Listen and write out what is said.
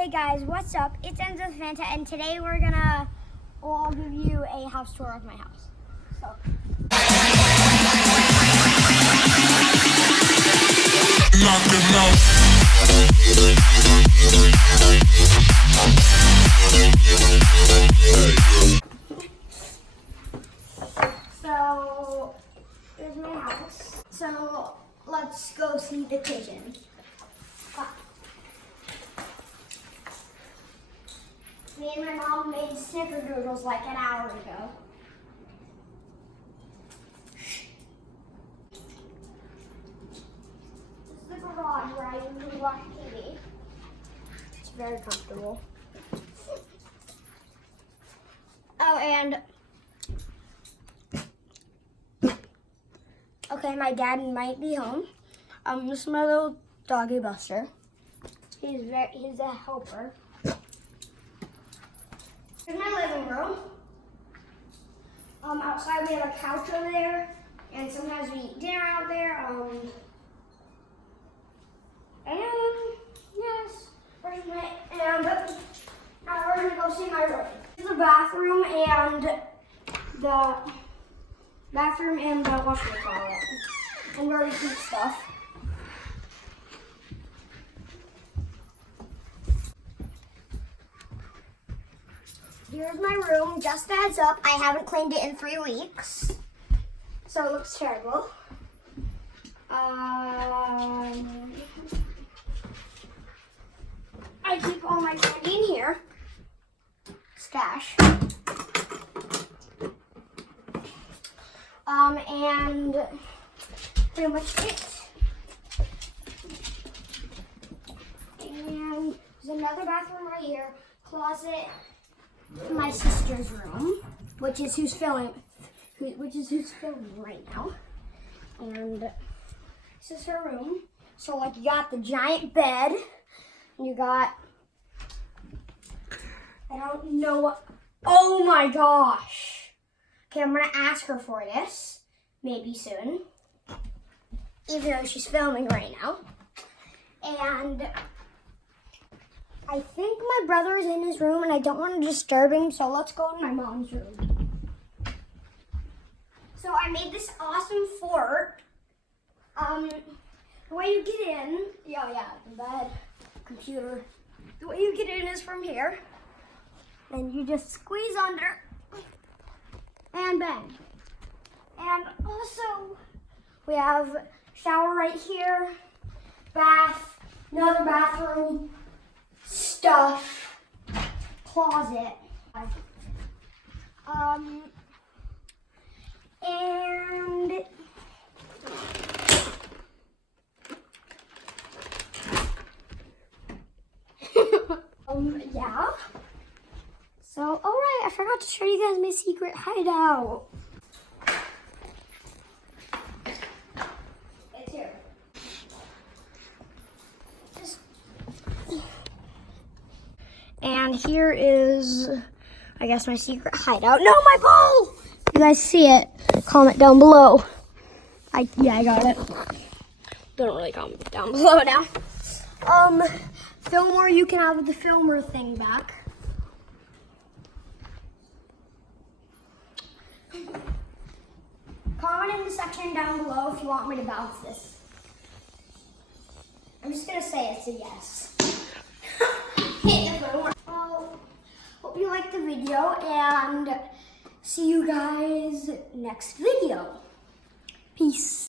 Hey guys, what's up? It's Enzo Fanta, and today I'll give you a house tour of my house. So. So, here's my house. So, let's go see the kitchen. Me and my mom made snickerdoodles like an hour ago. This is the garage where I usually watch TV. It's very comfortable. Oh, and okay, my dad might be home. This is my little doggy Buster. He's a helper. Here's my living room. Outside we have a couch over there, and sometimes we eat dinner out there. Yes, and now we're gonna go see my room. This is the bathroom and the whatchamacallit, and where we keep stuff. Here's my room. Just adds up. I haven't cleaned it in 3 weeks, so it looks terrible. I keep all my candy in here. Stash. And pretty much it. And there's another bathroom right here. Closet. My sister's room, which is who's filming right now, and this is her room. So like you got the giant bed, and you got I don't know what. Oh my gosh! Okay, I'm gonna ask her for this maybe soon, even though she's filming right now, and. I think my brother is in his room and I don't want to disturb him, so let's go in my mom's room. So I made this awesome fort. The way you get in, the bed, computer. The way you get in is from here. And you just squeeze under and bang. And also, we have shower right here, bath, another bathroom, stuff, closet, and yeah. So, all right, I forgot to show you guys my secret hideout. It's here. And here is, I guess, my secret hideout. No, my ball! If you guys see it, comment down below. I got it. Don't really comment down below now. Fillmore, you can have the Fillmore thing back. Comment in the section down below if you want me to bounce this. I'm just gonna say it's a yes. Well, hope you liked the video and see you guys next video. Peace.